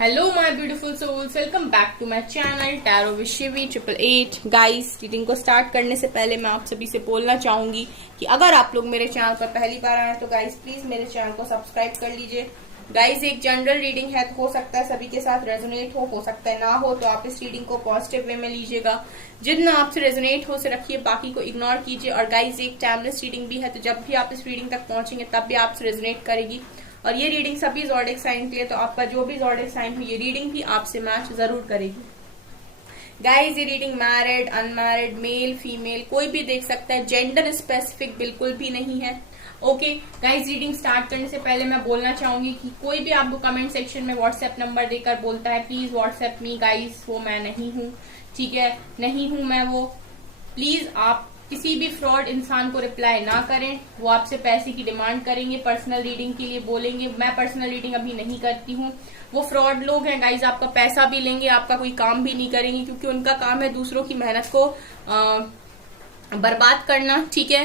Hello my beautiful souls, welcome back to my channel tarot with Shivi 888। Guys, reading को start करने से पहले मैं आप सभी से बोलना चाहूंगी कि अगर आप लोग मेरे चैनल पर पहली बार आए तो गाइस प्लीज मेरे चैनल को सब्सक्राइब कर लीजिए। गाइस, एक जनरल रीडिंग है तो हो सकता है सभी के साथ रेजोनेट हो सकता है ना हो, तो आप इस रीडिंग को पॉजिटिव वे में लीजिएगा। जितना आपसे रेजोनेट हो से रखिए, बाकी को इग्नोर कीजिए। और गाइस, एक टाइमलेस रीडिंग भी है, तो जब भी आप इस रीडिंग तक पहुंचेंगे तब भी आपसे रेजोनेट करेगी। और ये रीडिंग सभी ज़ोडिएक साइन के लिए, तो आपका जो भी ज़ोडिएक साइन हो ये रीडिंग भी आपसे मैच जरूर करेगी। गाइस, ये reading married, unmarried, male, female कोई भी देख सकता है, जेंडर स्पेसिफिक बिल्कुल भी नहीं है। ओके गाइस, रीडिंग स्टार्ट करने से पहले मैं बोलना चाहूंगी कि कोई भी आपको कमेंट सेक्शन में व्हाट्सएप नंबर देकर बोलता है प्लीज व्हाट्सएप मी गाइस, वो मैं नहीं हूँ। ठीक है, नहीं हूँ मैं वो। प्लीज आप किसी भी फ्रॉड इंसान को रिप्लाई ना करें, वो आपसे पैसे की डिमांड करेंगे, पर्सनल रीडिंग के लिए बोलेंगे। मैं पर्सनल रीडिंग अभी नहीं करती हूँ। वो फ्रॉड लोग हैं गाइज, आपका पैसा भी लेंगे, आपका कोई काम भी नहीं करेंगे, क्योंकि उनका काम है दूसरों की मेहनत को बर्बाद करना। ठीक है,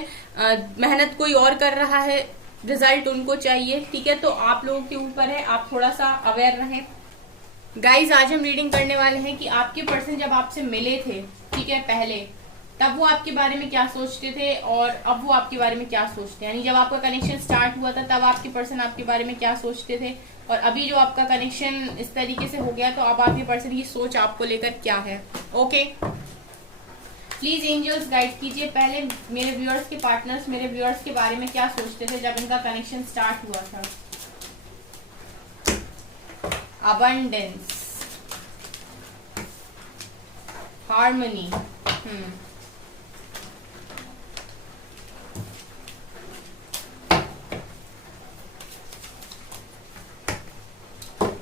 मेहनत कोई और कर रहा है, रिजल्ट उनको चाहिए। ठीक है, तो आप लोगों के ऊपर है, आप थोड़ा सा अवेयर रहें। गाइज, आज हम रीडिंग करने वाले हैं कि आपके पर्सन जब आपसे मिले थे, ठीक है, पहले, तब वो आपके बारे में क्या सोचते थे और अब वो आपके बारे में क्या सोचते हैं। यानी जब आपका कनेक्शन स्टार्ट हुआ था तब आपके पर्सन आपके बारे में क्या सोचते थे, और अभी जो आपका कनेक्शन इस तरीके से हो गया तो अब आपके पर्सन की सोच आपको लेकर क्या है। ओके, प्लीज एंजल्स गाइड कीजिए, पहले मेरे व्यूअर्स के पार्टनर्स मेरे व्यूअर्स के बारे में क्या सोचते थे जब इनका कनेक्शन स्टार्ट हुआ था। Abundance, harmony,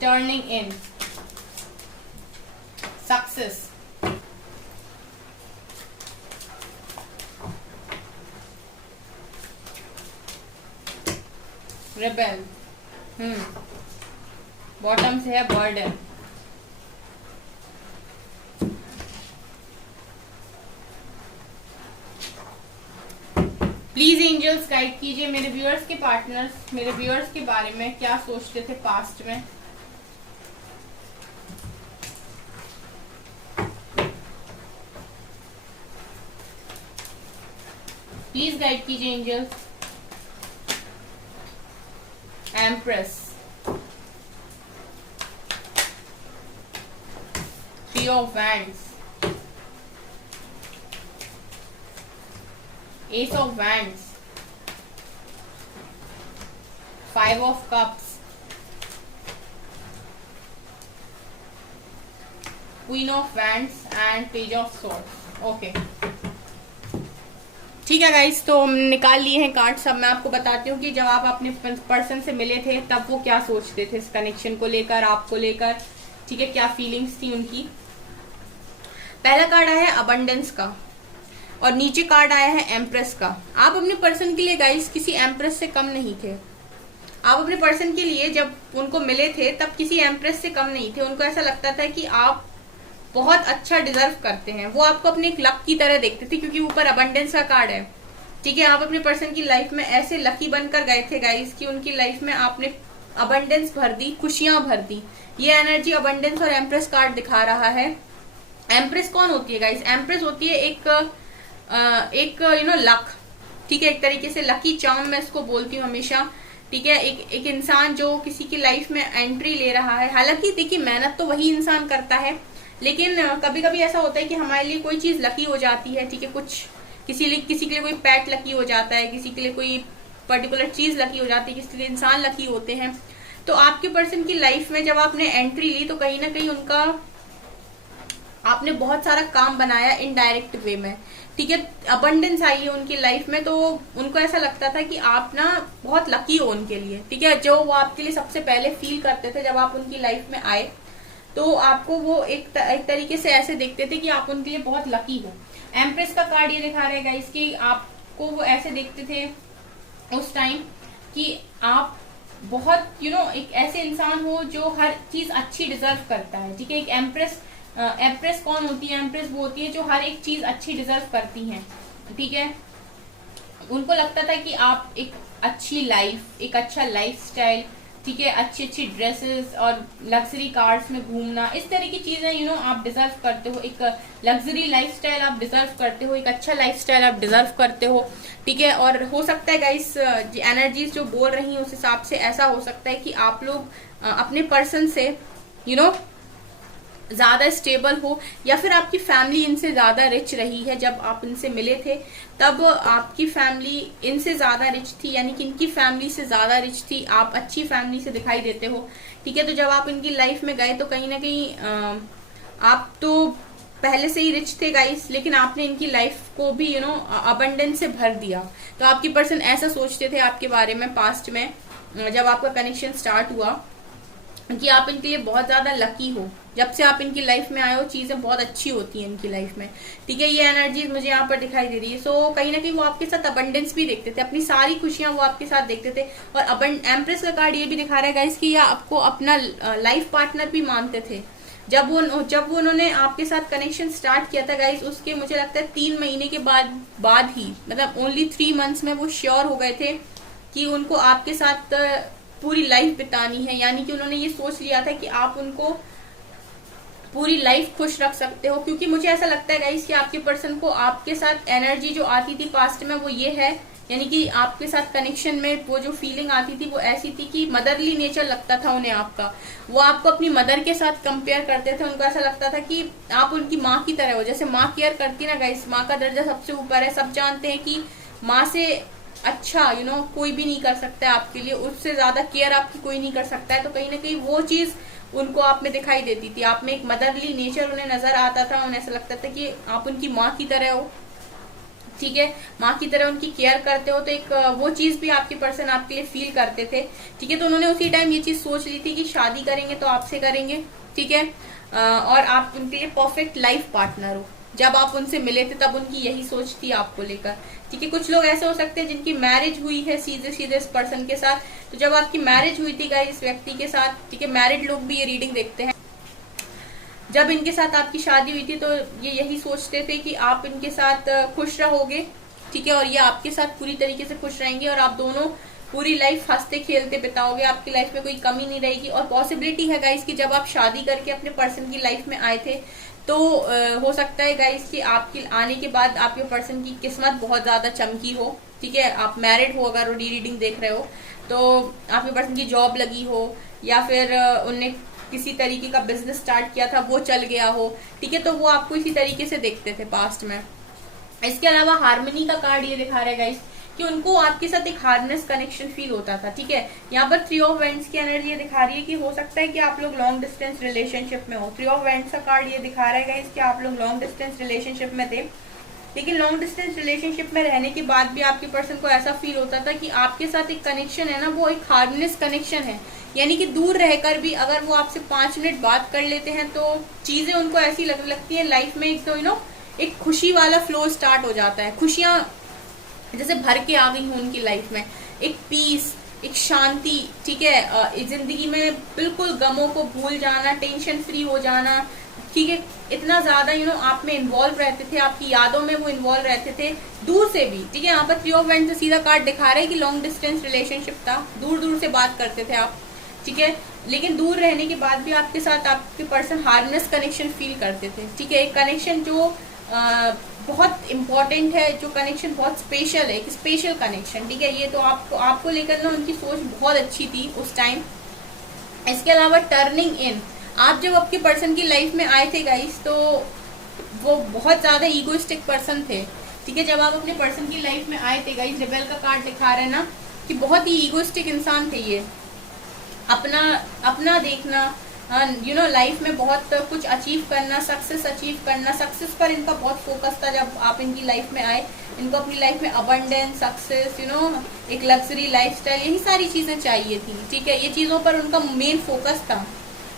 turning in, success, rebel, bottom से है बर्डन, प्लीज एंजल्स गाइड कीजिए मेरे व्यूअर्स के पार्टनर्स मेरे व्यूअर्स के बारे में क्या सोचते थे पास्ट में। प्लीज गाइड कीजिए angels. Empress, three of wands, ace of wands, five of cups, queen of wands and page of swords. Okay, ठीक है गाइस, तो हम निकाल लिए हैं कार्ड सब। मैं आपको बताती हूँ कि जब आप अपने पर्सन से मिले थे तब वो क्या सोचते थे इस कनेक्शन को लेकर, आपको लेकर। ठीक है, क्या फीलिंग्स थी उनकी। पहला कार्ड आया है अबंडेंस का और नीचे कार्ड आया है एम्प्रेस का। आप अपने पर्सन के लिए गाइस किसी एम्प्रेस से कम नहीं थे। आप अपने पर्सन के लिए जब उनको मिले थे तब किसी एम्प्रेस से कम नहीं थे। उनको ऐसा लगता था कि आप बहुत अच्छा डिजर्व करते हैं। वो आपको अपने एक लक की तरह देखते थे, क्योंकि ऊपर अबंडेंस का कार्ड है। ठीक है, आप अपने पर्सन की लाइफ में ऐसे लकी बनकर गए थे गाइस कि उनकी लाइफ में आपने अबंडेंस भर दी, खुशियां भर दी। ये एनर्जी अबंडेंस और एम्प्रेस कार्ड दिखा रहा है। एम्प्रेस कौन होती है गाइस? एम्प्रेस होती है एक लक। ठीक है, एक तरीके से लकी चार्म मैं इसको बोलती हूँ हमेशा। ठीक है, एक इंसान जो किसी की लाइफ में एंट्री ले रहा है। हालांकि देखिए, मेहनत तो वही इंसान करता है, लेकिन कभी कभी ऐसा होता है कि हमारे लिए कोई चीज लकी हो जाती है। ठीक है, कुछ किसी के लिए कोई पैट लकी हो जाता है, किसी के लिए कोई पर्टिकुलर चीज लकी हो जाती है, किसी के लिए इंसान लकी होते हैं। तो आपके पर्सन की लाइफ में जब आपने एंट्री ली तो कहीं ना कहीं उनका आपने बहुत सारा काम बनाया इनडायरेक्ट वे में। ठीक है, अबंडेंस आई है उनकी लाइफ में, तो उनको ऐसा लगता था कि आप ना बहुत लकी हो उनके लिए। ठीक है, जो वो आपके लिए सबसे पहले फील करते थे जब आप उनकी लाइफ में आए, तो आपको वो एक तरीके से ऐसे देखते थे कि आप उनके लिए बहुत लकी हो। एम्प्रेस का कार्ड ये दिखा रहेगा इसकी, आपको वो ऐसे देखते थे उस टाइम कि आप बहुत एक ऐसे इंसान हो जो हर चीज अच्छी डिजर्व करता है। ठीक है, एक एम्प्रेस कौन होती है? एम्प्रेस वो होती है जो हर एक चीज अच्छी डिजर्व करती हैं। ठीक है, उनको लगता था कि आप एक अच्छी लाइफ, एक अच्छा लाइफ स्टाइल, ठीक है, अच्छी अच्छी ड्रेसेस और लग्जरी कार्स में घूमना, इस तरह की चीजें आप डिजर्व करते हो। एक लग्जरी लाइफस्टाइल आप डिजर्व करते हो, एक अच्छा लाइफस्टाइल आप डिजर्व करते हो। ठीक है, और हो सकता है गाइस एनर्जीज जो बोल रही हैं उस हिसाब से ऐसा हो सकता है कि आप लोग अपने पर्सन से ज्यादा स्टेबल हो, या फिर आपकी फैमिली इनसे ज्यादा रिच रही है। जब आप इनसे मिले थे तब आपकी फैमिली इनसे ज्यादा रिच थी, यानी कि इनकी फैमिली से ज्यादा रिच थी, आप अच्छी फैमिली से दिखाई देते हो। ठीक है, तो जब आप इनकी लाइफ में गए तो कहीं ना कहीं आप तो पहले से ही रिच थे गाइस, लेकिन आपने इनकी लाइफ को भी अबंडेंस से भर दिया। तो आपकी पर्सन ऐसा सोचते थे आपके बारे में पास्ट में, जब आपका कनेक्शन स्टार्ट हुआ, कि आप इनके लिए बहुत ज्यादा लकी हो। जब से आप इनकी लाइफ में आए हो चीजें बहुत अच्छी होती हैं इनकी लाइफ में। ठीक है, ये एनर्जी मुझे यहाँ पर दिखाई दे रही है। सो कहीं ना कहीं वो आपके साथ अबंडेंस भी देखते थे, अपनी सारी खुशियां वो आपके साथ देखते थे। और एम्प्रेस का कार्ड ये भी दिखा रहा है गाइस कि ये आपको अपना लाइफ पार्टनर भी मानते थे। जब वो उन्होंने आपके साथ कनेक्शन स्टार्ट किया था गाइस, उसके मुझे लगता है 3 महीने के बाद ही, मतलब ओनली 3 मंथ्स में वो श्योर हो गए थे कि उनको आपके साथ पूरी लाइफ बितानी है। यानी कि उन्होंने ये सोच लिया था कि आप उनको पूरी लाइफ खुश रख सकते हो। क्योंकि मुझे ऐसा लगता है गाइस कि आपके पर्सन को आपके साथ एनर्जी जो आती थी पास्ट में वो ये है, यानी कि आपके साथ कनेक्शन में वो जो फीलिंग आती थी वो ऐसी थी कि मदरली नेचर लगता था उन्हें आपका। वो आपको अपनी मदर के साथ कंपेयर करते थे। उनको ऐसा लगता था कि आप उनकी माँ की तरह हो। जैसे माँ केयर करती ना गाइस, माँ का दर्जा सबसे ऊपर है। सब जानते हैं कि माँ से अच्छा कोई भी नहीं कर सकता है आपके लिए, उससे ज्यादा केयर आपकी कोई नहीं कर सकता है। तो कहीं ना कहीं वो चीज उनको आप में दिखाई देती थी। आप में एक मदरली नेचर उन्हें नजर आता था। उन्हें ऐसा लगता था कि आप उनकी माँ की तरह हो। ठीक है, माँ की तरह उनकी केयर करते हो। तो एक वो चीज भी आपके पर्सन आपके लिए फील करते थे। ठीक है, तो उन्होंने उसी टाइम ये चीज सोच ली थी कि शादी करेंगे तो आपसे करेंगे। ठीक है, और आप उनके लिए परफेक्ट लाइफ पार्टनर हो। जब आप उनसे मिले थे तब उनकी यही सोच थी आपको लेकर। ठीक है, कुछ लोग ऐसे हो सकते हैं जिनकी मैरिज हुई है सीधे सीधे इस पर्सन के साथ। तो जब आपकी मैरिज हुई थी गाइस इस व्यक्ति के साथ, ठीक है, मैरिड लोग भी ये रीडिंग देखते हैं, जब इनके साथ आपकी शादी हुई थी तो ये यही सोचते थे कि आप इनके साथ खुश रहोगे। ठीक है, और ये आपके साथ पूरी तरीके से खुश रहेंगे और आप दोनों पूरी लाइफ हंसते खेलते बिताओगे। आपकी लाइफ में कोई कमी नहीं रहेगी। और पॉसिबिलिटी है गाइस कि जब आप शादी करके अपने पर्सन की लाइफ में आए थे तो हो सकता है गाइस कि आपके आने के बाद आपके पर्सन की किस्मत बहुत ज्यादा चमकी हो। ठीक है, आप मैरिड हो अगर रीडिंग देख रहे हो तो आपके पर्सन की जॉब लगी हो, या फिर उनने किसी तरीके का बिजनेस स्टार्ट किया था वो चल गया हो। ठीक है, तो वो आपको इसी तरीके से देखते थे पास्ट में। इसके अलावा हार्मनी का कार्ड ये दिखा रहा है गाइस कि उनको आपके साथ एक हार्मोनियस कनेक्शन फील होता था। ठीक है, यहाँ पर 3 ऑफ वैंड्स की एनर्जी ये दिखा रही है कि हो सकता है कि आप लोग लॉन्ग डिस्टेंस रिलेशनशिप में हो। 3 ऑफ वैंड्स का कार्ड ये दिखा रहा है गाइस कि आप लोग लॉन्ग डिस्टेंस रिलेशनशिप में थे, लेकिन लॉन्ग डिस्टेंस रिलेशनशिप में रहने के बाद भी आपके पर्सन को ऐसा फील होता था कि आपके साथ एक कनेक्शन है ना, वो एक हार्मोनियस कनेक्शन है। यानी कि दूर रहकर भी अगर वो आपसे 5 मिनट बात कर लेते हैं तो चीजें उनको ऐसी लगती है लाइफ में, एक तो एक खुशी वाला फ्लो स्टार्ट हो जाता है। खुशियां जैसे भर के आ गई हूँ उनकी लाइफ में, एक पीस, एक शांति। ठीक है, जिंदगी में बिल्कुल गमों को भूल जाना, टेंशन फ्री हो जाना। ठीक है, इतना ज्यादा आप में इन्वॉल्व रहते थे, आपकी यादों में वो इन्वॉल्व रहते थे दूर से भी। ठीक है, यहाँ पर 3 ऑफ वैंड्स से सीधा कार्ड दिखा रहा है कि लॉन्ग डिस्टेंस रिलेशनशिप था, दूर दूर से बात करते थे आप। ठीक है, लेकिन दूर रहने के बाद भी आपके साथ आपके पर्सन हार्मोनियस कनेक्शन फील करते थे। ठीक है, एक कनेक्शन जो बहुत इंपॉर्टेंट है, जो कनेक्शन बहुत स्पेशल है, एक स्पेशल कनेक्शन। ठीक है, ये तो आपको लेकर ना उनकी सोच बहुत अच्छी थी उस टाइम। इसके अलावा टर्निंग इन, आप जब आपके पर्सन की लाइफ में आए थे गाइस तो वो बहुत ज्यादा ईगोइस्टिक पर्सन थे। ठीक है, जब आप अपने पर्सन की लाइफ में आए थे गाइस, रिबेल का कार्ड दिखा रहे हैं ना कि बहुत ही ईगोइस्टिक इंसान थे ये। अपना देखना, लाइफ में बहुत कुछ अचीव करना, सक्सेस अचीव करना, सक्सेस पर इनका बहुत फोकस था। जब आप इनकी लाइफ में आए, इनको अपनी लाइफ में अबंडेंस, सक्सेस, एक लग्जरी लाइफस्टाइल, यही सारी चीजें चाहिए थी। ठीक है, ये चीजों पर उनका मेन फोकस था।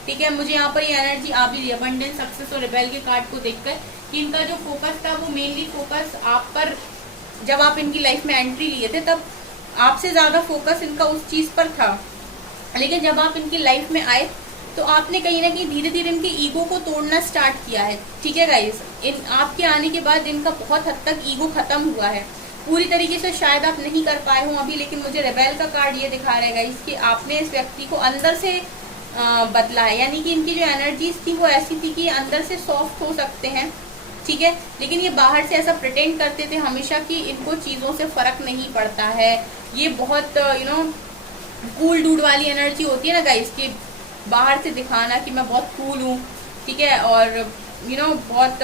ठीक है, मुझे यहाँ पर ये एनर्जी आ भी रही है अबंडेंस, सक्सेस और रिबेल के कार्ड को देखकर कि इनका जो फोकस था वो मेनली फोकस आप पर, जब आप इनकी लाइफ में एंट्री लिए थे तब आपसे ज्यादा फोकस इनका उस चीज पर था। लेकिन जब आप इनकी लाइफ में आए तो आपने कहीं ना कहीं धीरे धीरे इनके ईगो को तोड़ना स्टार्ट किया है। ठीक है गाइस, आपके आने के बाद इनका बहुत हद तक ईगो खत्म हुआ है। पूरी तरीके से शायद आप नहीं कर पाए हो अभी, लेकिन मुझे रेबेल का कार्ड ये दिखा रहेगा इसकी आपने इस व्यक्ति को अंदर से बदला है, यानी कि इनकी जो एनर्जीज थी वो ऐसी थी कि अंदर से सॉफ्ट हो सकते हैं, ठीक है, लेकिन ये बाहर से ऐसा प्रिटेंड करते थे हमेशा कि इनको चीज़ों से फर्क नहीं पड़ता है। ये बहुत कूल डूड वाली एनर्जी होती है ना गाइस, कि बाहर से दिखाना कि मैं बहुत कूल हूँ, ठीक है, और बहुत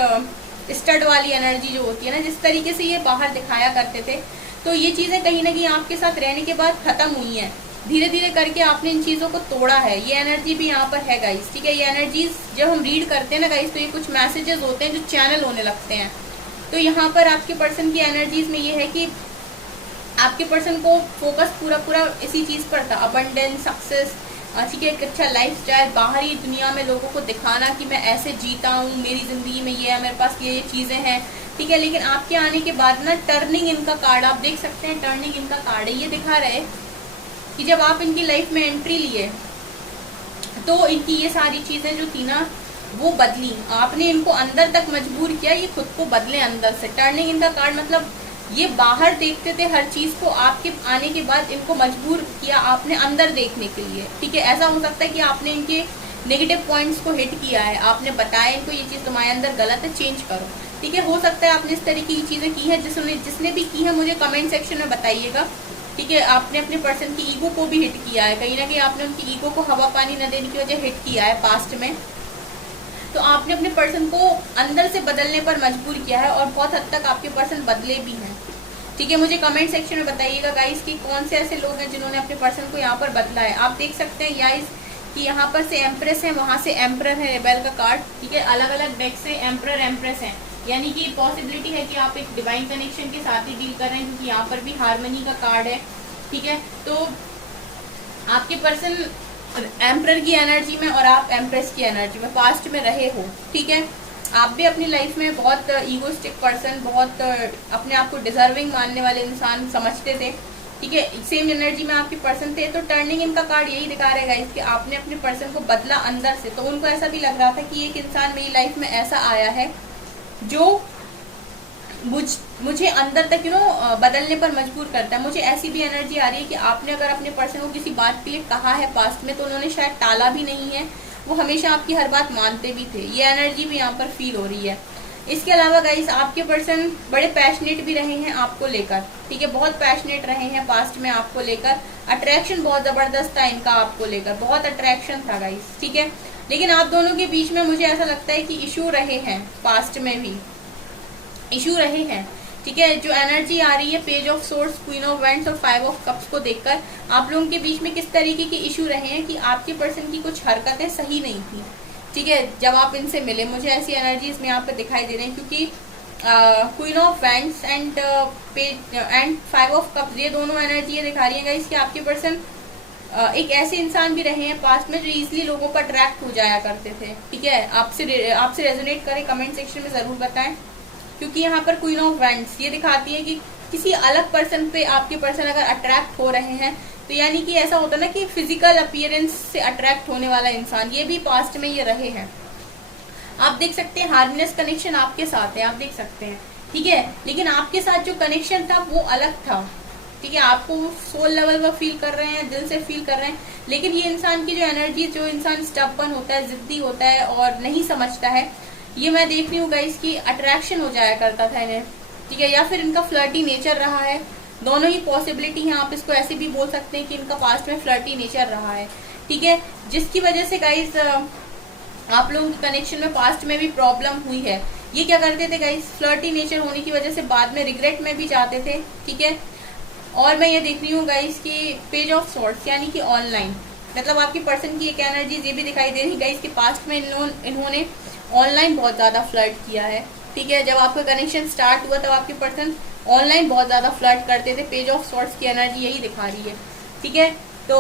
स्टड वाली एनर्जी जो होती है ना, जिस तरीके से ये बाहर दिखाया करते थे, तो ये चीज़ें कहीं ना कहीं आपके साथ रहने के बाद ख़त्म हुई हैं। धीरे धीरे करके आपने इन चीज़ों को तोड़ा है। ये एनर्जी भी यहाँ पर है गाइस, ठीक है। ये एनर्जीज जब हम रीड करते हैं ना गाइस, तो ये कुछ मैसेजेस होते हैं जो चैनल होने लगते हैं। तो यहाँ पर आपके पर्सन की एनर्जीज में ये है कि आपके पर्सन को फोकस पूरा पूरा इसी चीज़ पर था, अबंडेंस, सक्सेस, ठीक है, एक अच्छा लाइफ स्टाइल, बाहरी दुनिया में लोगों को दिखाना कि मैं ऐसे जीता हूँ, मेरी ज़िंदगी में ये है, मेरे पास ये चीज़ें हैं, ठीक है। लेकिन आपके आने के बाद ना टर्निंग इनका कार्ड आप देख सकते हैं, टर्निंग इनका कार्ड है। ये दिखा रहे कि जब आप इनकी लाइफ में एंट्री लिए तो इनकी ये सारी चीज़ें जो थी ना वो बदली, आपने इनको अंदर तक मजबूर किया, ये खुद को बदले अंदर से। टर्निंग इनका कार्ड मतलब ये बाहर देखते थे हर चीज़ को, आपके आने के बाद इनको मजबूर किया आपने अंदर देखने के लिए, ठीक है। ऐसा हो सकता है कि आपने इनके नेगेटिव पॉइंट्स को हिट किया है, आपने बताया इनको ये चीज़ तुम्हारे अंदर गलत है, चेंज करो, ठीक है। हो सकता है आपने इस तरीके की चीज़ें की है, जिसने भी की है मुझे कमेंट सेक्शन में बताइएगा, ठीक है। आपने अपने पर्सन की ईगो को भी हिट किया है, कहीं ना कहीं आपने उनकी ईगो को हवा पानी न देने की वजह हिट किया है पास्ट में, तो आपने अपने पर्सन को अंदर से बदलने पर मजबूर किया है और बहुत हद तक आपके पर्सन बदले भी हैं, ठीक है। मुझे कमेंट सेक्शन में बताइएगा गाइस कि कौन से ऐसे लोग हैं जिन्होंने अपने पर्सन को यहाँ पर बदला है। आप देख सकते हैं गाइस कि यहाँ पर से एम्प्रेस है, वहाँ से एम्परर है, रेबेल का कार्ड, ठीक है। अलग अलग डेक से एम्परर एम्प्रेस है, यानी कि पॉसिबिलिटी है कि आप एक डिवाइन कनेक्शन के साथ ही डील कर रहे हैं, क्योंकि यहाँ पर भी हार्मनी का कार्ड है, ठीक है। तो आपके पर्सन एम्परर की एनर्जी में और आप एम्प्रेस की एनर्जी में पास्ट में रहे हो, ठीक है। आप भी अपनी लाइफ में बहुत ईगोस्टिक पर्सन, बहुत अपने आप को डिजर्विंग मानने वाले इंसान समझते थे, ठीक है। सेम एनर्जी में आपके पर्सन थे, तो टर्निंग इनका कार्ड यही दिखा रहेगा इसके आपने अपने पर्सन को बदला अंदर से। तो उनको ऐसा भी लग रहा था कि एक इंसान मेरी लाइफ में ऐसा आया है जो मुझे अंदर तक बदलने पर मजबूर करता है। मुझे ऐसी भी एनर्जी आ रही है कि आपने अगर अपने पर्सन को किसी बात के लिए कहा है पास्ट में, तो उन्होंने शायद टाला भी नहीं है, वो हमेशा आपकी हर बात मानते भी थे। ये एनर्जी भी यहाँ पर फील हो रही है। इसके अलावा गाइस आपके पर्सन बड़े पैशनेट भी रहे हैं आपको लेकर, ठीक है, बहुत पैशनेट रहे हैं पास्ट में आपको लेकर। अट्रैक्शन बहुत जबरदस्त था इनका आपको लेकर, बहुत अट्रैक्शन था गाइस, ठीक है। लेकिन आप दोनों के बीच में मुझे ऐसा लगता है कि इशू रहे हैं, पास्ट में भी इशू रहे हैं, ठीक है। जो एनर्जी आ रही है page of source, queen of vents और 5 ऑफ कप्स को देखकर आप लोगों के बीच में किस तरीके के इशू रहे हैं कि आपके पर्सन की कुछ हरकतें सही नहीं थी, ठीक है। जब आप इनसे मिले मुझे ऐसी एनर्जी इसमें यहाँ पे दिखाई दे रही है, क्योंकि queen of vents and page and 5 of cups, ये दोनों एनर्जी ये दिखा रही है गाइस कि आपके पर्सन एक ऐसे इंसान भी रहे हैं पास्ट में जो इजीली लोगों पर अट्रैक्ट हो जाया करते थे, ठीक है। आपसे रेजोनेट करें, कमेंट सेक्शन में जरूर बताएं, क्योंकि यहाँ पर क्वीन ऑफ वेंट्स ये दिखाती है कि किसी अलग पर्सन पे आपके पर्सन अगर अट्रैक्ट हो रहे हैं, तो यानी कि ऐसा होता है ना कि फिजिकल अपीयरेंस से अट्रैक्ट होने वाला इंसान, ये भी पास्ट में ये रहे हैं। आप देख सकते हैं हार्मोनियस कनेक्शन आपके साथ है, आप देख सकते हैं, ठीक है। लेकिन आपके साथ जो कनेक्शन था वो अलग था, ठीक है। आपको सोल लेवल पर फील कर रहे हैं, दिल से फील कर रहे हैं, लेकिन ये इंसान की जो एनर्जी, जो इंसान स्टबर्न होता है, जिद्दी होता है और नहीं समझता है, ये मैं देख रही हूँ गाइस कि अट्रैक्शन हो जाया करता था इन्हें, ठीक है। या फिर इनका फ्लर्टी नेचर रहा है, दोनों ही पॉसिबिलिटी है। आप इसको ऐसे भी बोल सकते हैं कि इनका पास्ट में फ्लर्टी नेचर रहा है, ठीक है, जिसकी वजह से गाइस आप लोगों के कनेक्शन में पास्ट में भी प्रॉब्लम हुई है। ये क्या करते थे गाइस, फ्लर्टी नेचर होने की वजह से बाद में रिग्रेट में भी जाते थे, ठीक है। और मैं ये देख रही हूँ गाइस कि पेज ऑफ सॉर्ड्स यानी कि ऑनलाइन, मतलब आपकी पर्सन की एक एनर्जी ये भी दिखाई दे रही है गाइस कि पास्ट में इन्होंने ऑनलाइन बहुत ज़्यादा फ्लर्ट किया है, ठीक है। जब आपका कनेक्शन स्टार्ट हुआ तब आपके पर्सन ऑनलाइन बहुत ज़्यादा फ्लर्ट करते थे। पेज ऑफ सॉर्ड्स की एनर्जी यही दिखा रही है, ठीक है। तो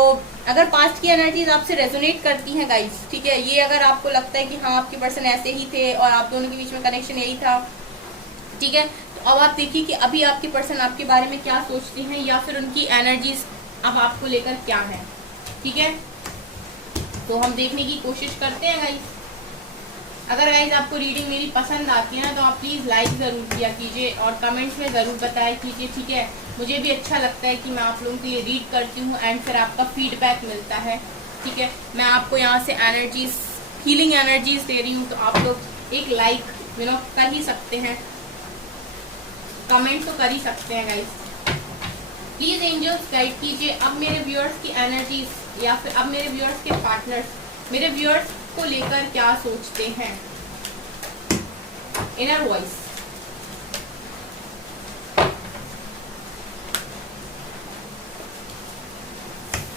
अगर पास्ट की एनर्जीज आपसे रेजोनेट करती हैं गाइस, ठीक है, ये अगर आपको लगता है कि हाँ आपके पर्सन ऐसे ही थे और आप दोनों के बीच में कनेक्शन यही था, ठीक है, तो अब आप देखिए कि अभी आपके पर्सन आपके बारे में क्या सोचते हैं, या फिर उनकी एनर्जीज अब आपको लेकर क्या है, ठीक है। तो हम देखने की कोशिश करते हैं गाइस। अगर गाइज आपको रीडिंग मेरी पसंद आती है ना तो आप प्लीज़ लाइक ज़रूर किया कीजिए और कमेंट्स में ज़रूर बताया कीजिए, ठीक है। मुझे भी अच्छा लगता है कि मैं आप लोगों के लिए रीड करती हूँ एंड फिर आपका फीडबैक मिलता है, ठीक है। मैं आपको यहाँ से एनर्जीज, हीलिंग एनर्जीज दे रही हूँ, तो आप लोग एक लाइक कर ही सकते हैं, कमेंट तो कर ही सकते हैं गाइज। प्लीज़ एंजल्स गाइड कीजिए अब मेरे व्यूअर्स की एनर्जीज या फिर अब मेरे व्यूअर्स के पार्टनर्स मेरे व्यूअर्स को लेकर क्या सोचते हैं। Inner voice,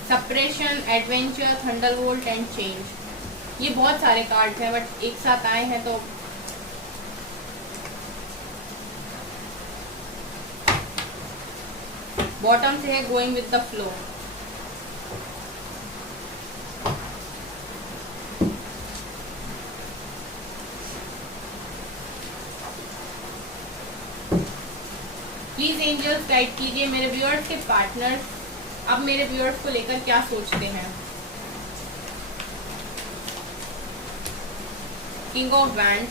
separation, adventure, Thunderbolt and change. ये बहुत सारे कार्ड्स हैं बट एक साथ आए हैं तो बॉटम से है going with the flow. Please angels guide कीजिए मेरे व्यूअर्स के पार्टनर्स अब मेरे व्यूअर्स को लेकर क्या सोचते हैं। King of wands,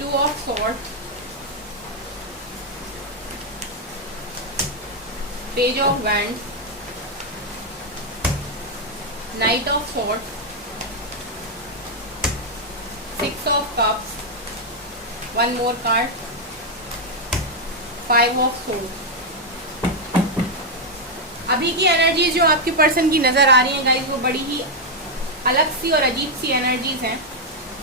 two of swords, page of wands, night of swords, six of cups, one more card, five of swords. अभी की एनर्जीज जो आपके पर्सन की नजर आ रही हैं गाइस वो बड़ी ही अलग सी और अजीब सी एनर्जीज हैं,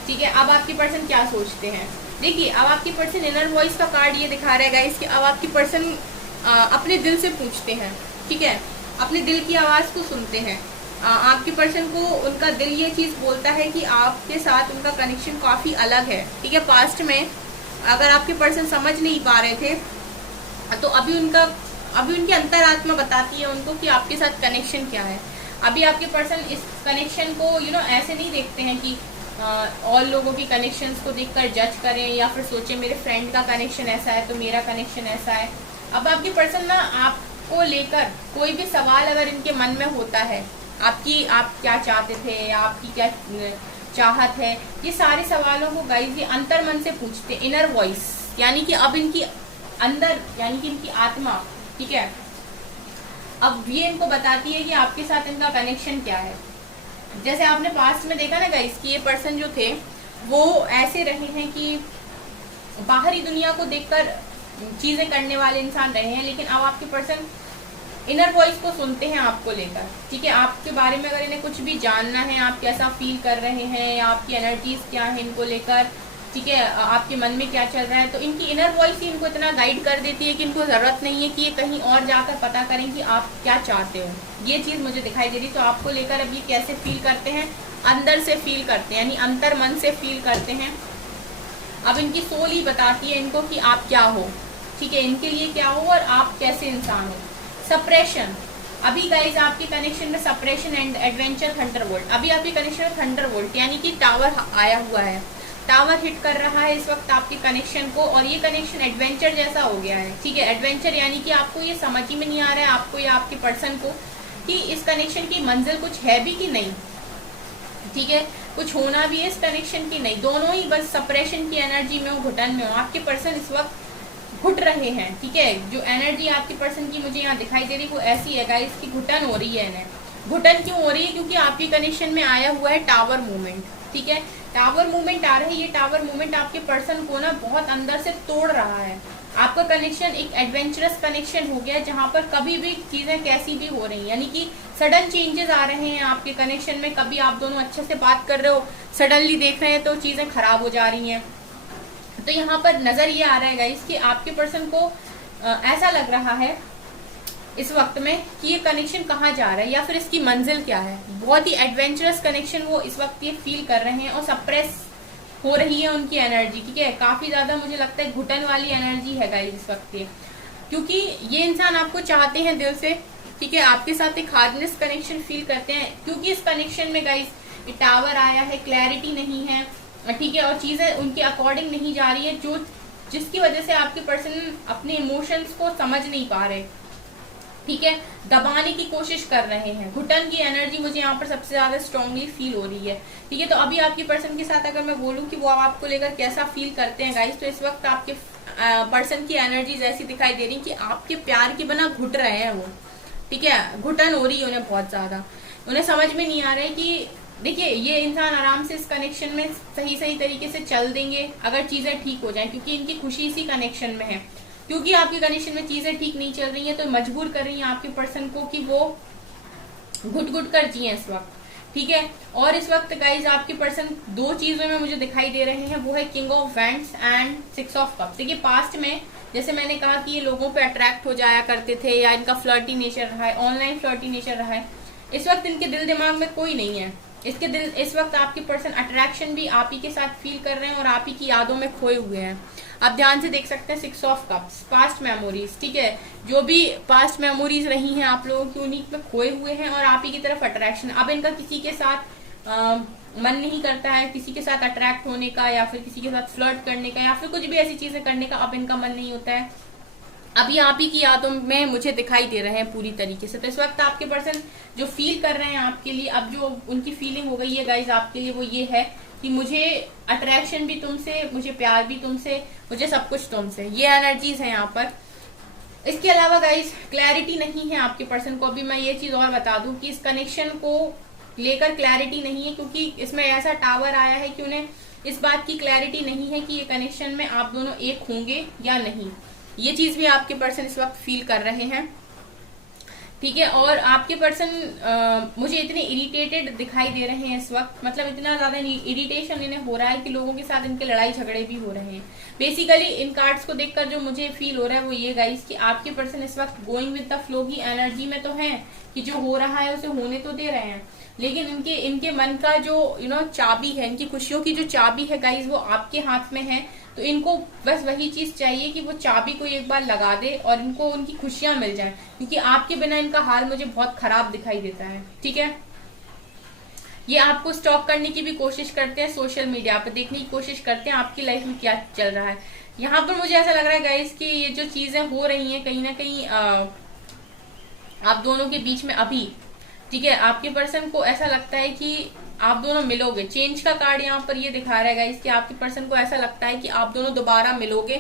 ठीक है। अब आपके पर्सन क्या सोचते हैं, देखिए अब आपके पर्सन इनर वॉइस का कार्ड ये दिखा रहा है गाइस कि अब आपके पर्सन अपने दिल से पूछते हैं, ठीक है, अपने दिल की आवाज़ को सुनते हैं। आपके पर्सन को उनका दिल ये चीज़ बोलता है कि आपके साथ उनका कनेक्शन काफ़ी अलग है, ठीक है। पास्ट में अगर आपके पर्सन समझ नहीं पा रहे थे तो अभी उनकी अंतरात्मा बताती है उनको कि आपके साथ कनेक्शन क्या है। अभी आपके पर्सन इस कनेक्शन को ऐसे नहीं देखते हैं कि और लोगों की कनेक्शंस को देखकर जज करें या फिर सोचे मेरे फ्रेंड का कनेक्शन ऐसा है तो मेरा कनेक्शन ऐसा है। अब आपके पर्सन ना आपको लेकर कोई भी सवाल अगर इनके मन में होता है, आप क्या चाहते थे, आपकी क्या चाहत है, ये सारे सवालों को गाइस ये अंतर मन से पूछते, इनर वॉइस, यानी कि अब इनकी अंदर यानी कि इनकी आत्मा, ठीक है, अब ये इनको बताती है कि आपके साथ इनका कनेक्शन क्या है। जैसे आपने पास्ट में देखा ना गाइस कि ये पर्सन जो थे वो ऐसे रहे हैं कि बाहरी दुनिया को देखकर चीजें करने वाले इंसान रहे हैं, लेकिन अब आपके पर्सन इनर वॉइस को सुनते हैं आपको लेकर, ठीक है। आपके बारे में अगर इन्हें कुछ भी जानना है, आप कैसा फील कर रहे हैं या आपकी एनर्जीज क्या है इनको लेकर, ठीक है, आपके मन में क्या चल रहा है, तो इनकी इनर वॉइस ही इनको इतना गाइड कर देती है कि इनको ज़रूरत नहीं है कि ये कहीं और जाकर पता करें कि आप क्या चाहते हो। ये चीज़ मुझे दिखाई दे रही। तो आपको लेकर अब ये कैसे फील करते हैं, अंदर से फील करते हैं, यानी अंतर मन से फील करते हैं। अब इनकी सोल ही बताती है इनको कि आप क्या हो, ठीक है, इनके लिए क्या हो और आप कैसे इंसान हो। सप्रेशन, अभी गाइज आपके कनेक्शन में सप्रेशन एंड एडवेंचर, थंडरबोल्ट, अभी आपके कनेक्शन में थंडरबोल्ट यानी कि टावर आया हुआ है, टावर हिट कर रहा है इस वक्त आपके कनेक्शन को, और ये कनेक्शन एडवेंचर जैसा हो गया है, ठीक है। एडवेंचर यानी कि आपको ये समझ ही में नहीं आ रहा है, आपको या आपके पर्सन को, कि इस कनेक्शन की मंजिल कुछ है भी कि नहीं, ठीक है, कुछ होना भी है इस कनेक्शन की नहीं, दोनों ही बस सप्रेशन की एनर्जी में हो, घुटन में हो। आपके पर्सन इस वक्त घुट रहे हैं, ठीक है। जो एनर्जी आपके पर्सन की मुझे यहाँ दिखाई दे रही है वो ऐसी है गाइस की घुटन हो रही है इन्हें। घुटन क्यों हो रही है, क्योंकि आपके कनेक्शन में आया हुआ है टावर मूवमेंट, ठीक है, टावर मूवमेंट आ रही है। ये टावर मूवमेंट आपके पर्सन को ना बहुत अंदर से तोड़ रहा है। आपका कनेक्शन एक एडवेंचरस कनेक्शन हो गया जहाँ पर कभी भी चीजें कैसी भी हो रही हैं, यानी कि सडन चेंजेस आ रहे हैं आपके कनेक्शन में। कभी आप दोनों अच्छे से बात कर रहे हो, सडनली देख रहे हैं तो चीजें खराब हो जा रही हैं। तो यहाँ पर नजर ये आ रहा है गाइस कि आपके पर्सन को ऐसा लग रहा है इस वक्त में कि ये कनेक्शन कहाँ जा रहा है या फिर इसकी मंजिल क्या है। बहुत ही एडवेंचरस कनेक्शन वो इस वक्त ये फील कर रहे हैं और सप्रेस हो रही है उनकी एनर्जी, ठीक है। काफी ज्यादा मुझे लगता है घुटन वाली एनर्जी है गाइस इस वक्त ये, क्योंकि ये इंसान आपको चाहते हैं दिल से, ठीक है, आपके साथ एक हार्डनेस कनेक्शन फील करते हैं, क्योंकि इस कनेक्शन में गाइस टावर आया है, क्लैरिटी नहीं है, ठीक है, और चीजें उनके अकॉर्डिंग नहीं जा रही है, जिसकी वजह से आपके पर्सन अपने इमोशंस को समझ नहीं पा रहे। ठीक है, दबाने की कोशिश कर रहे हैं। घुटन की एनर्जी मुझे यहाँ पर सबसे ज्यादा स्ट्रांगली फील हो रही है। ठीक है, तो अभी आपके पर्सन के साथ अगर मैं बोलूँ कि वो आपको लेकर कैसा फील करते हैं गाइस, तो इस वक्त आपके पर्सन की एनर्जीज ऐसी दिखाई दे रही कि आपके प्यार के बिना घुट रहे हैं वो। ठीक है, घुटन हो रही है उन्हें बहुत ज्यादा। उन्हें समझ में नहीं आ रहा है कि देखिए ये इंसान आराम से इस कनेक्शन में सही तरीके से चल देंगे अगर चीजें ठीक हो जाएं, क्योंकि इनकी खुशी इसी कनेक्शन में है। क्योंकि आपके कनेक्शन में चीजें ठीक नहीं चल रही हैं तो मजबूर कर रही हैं आपके पर्सन को कि वो घुट घुट कर जिए इस वक्त। ठीक है, और इस वक्त गाइज आपके पर्सन दो चीजों में मुझे दिखाई दे रहे हैं, वो है king of wands and 6 of cups. देखिए पास्ट में जैसे मैंने कहा कि ये लोगों पे अट्रैक्ट हो जाया करते थे या इनका फ्लर्टी नेचर रहा है, ऑनलाइन फ्लर्टी नेचर रहा है। इस वक्त इनके दिल दिमाग में कोई नहीं है। इस वक्त आपके पर्सन अट्रैक्शन भी आप ही के साथ फील कर रहे हैं और आप ही की यादों में खोए हुए हैं। आप ध्यान से देख सकते हैं 6 ऑफ कप्स, पास्ट मेमोरीज। ठीक है, जो भी पास्ट मेमोरीज रही हैं आप लोगों की उन्हीं में खोए हुए हैं और आप ही की तरफ अट्रैक्शन। अब इनका किसी के साथ मन नहीं करता है, किसी के साथ अट्रैक्ट होने का या फिर किसी के साथ फ्लर्ट करने का या फिर कुछ भी ऐसी चीजें करने का अब इनका मन नहीं होता है। अभी आप ही की यादों में मुझे दिखाई दे रहे हैं पूरी तरीके से। तो इस वक्त आपके पर्सन जो फील कर रहे हैं आपके लिए, अब जो उनकी फीलिंग हो गई है गाइज आपके लिए, वो ये है कि मुझे अट्रैक्शन भी तुमसे, मुझे प्यार भी तुमसे, मुझे सब कुछ तुमसे। ये एनर्जीज है यहाँ पर। इसके अलावा गाइज क्लैरिटी नहीं है आपके पर्सन को। अभी मैं ये चीज और बता दूं कि इस कनेक्शन को लेकर क्लैरिटी नहीं है, क्योंकि इसमें ऐसा टावर आया है कि उन्हें इस बात की क्लैरिटी नहीं है कि ये कनेक्शन में आप दोनों एक होंगे या नहीं। ये चीज भी आपके पर्सन इस वक्त फील कर रहे हैं। ठीक है, और आपके पर्सन मुझे इतने इरिटेटेड दिखाई दे रहे हैं इस वक्त, मतलब इतना ज्यादा इरिटेशन इन्हें हो रहा है कि लोगों के साथ इनके लड़ाई झगड़े भी हो रहे हैं। बेसिकली इन कार्ड्स को देखकर जो मुझे फील हो रहा है वो ये गाइस कि आपके पर्सन इस वक्त गोइंग विद द फ्लो की एनर्जी में तो है कि जो हो रहा है उसे होने तो दे रहे हैं, लेकिन इनके मन का जो चाबी है, इनकी खुशियों की जो चाबी है गाइस वो आपके हाथ में है। तो इनको बस वही चीज चाहिए कि वो चाबी को एक बार लगा दे और इनको उनकी खुशियां मिल जाए, क्योंकि आपके बिना इनका हाल मुझे बहुत खराब दिखाई देता है। ठीक है, ये आपको स्टॉक करने की भी कोशिश करते हैं, सोशल मीडिया पर देखने की कोशिश करते हैं आपकी लाइफ में क्या चल रहा है। यहाँ पर मुझे ऐसा लग रहा है गाइस कि ये जो चीजें हो रही हैं कहीं ना कहीं आप दोनों के बीच में अभी, ठीक है, आपके पर्सन को ऐसा लगता है कि आप दोनों मिलोगे। चेंज का कार्ड यहाँ पर ये दिखा रहा है गाइस कि आपके पर्सन को ऐसा लगता है कि आप दोनों दोबारा मिलोगे।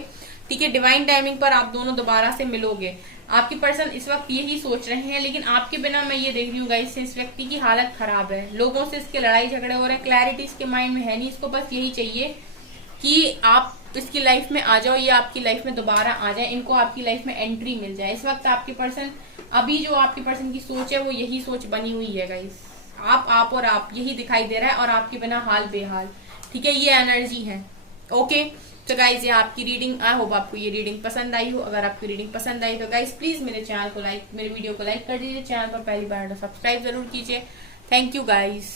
ठीक है, डिवाइन टाइमिंग पर आप दोनों दोबारा से मिलोगे। आपके पर्सन इस वक्त यही सोच रहे हैं, लेकिन आपके बिना मैं ये देख रही हूँ गाइस इस व्यक्ति की हालत खराब है। लोगों से इसके लड़ाई झगड़े हो रहे हैं, क्लैरिटी इसके माइंड में है नहीं। इसको बस यही चाहिए कि आप इसकी लाइफ में आ जाओ, ये आपकी लाइफ में दोबारा आ जाए, इनको आपकी लाइफ में एंट्री मिल जाए। इस वक्त आपके पर्सन, अभी जो आपके पर्सन की सोच है वो यही सोच बनी हुई है गाइस। आप और आप यही दिखाई दे रहा है और आपके बिना हाल बेहाल। ठीक है, ये एनर्जी है। ओके, तो गाइज ये आपकी रीडिंग, आई होप आपको ये रीडिंग पसंद आई हो। अगर आपकी रीडिंग पसंद आई तो गाइज प्लीज मेरे चैनल को लाइक, मेरे वीडियो को लाइक कर दीजिए। चैनल पर पहली बार तो सब्सक्राइब जरूर कीजिए। Thank you guys.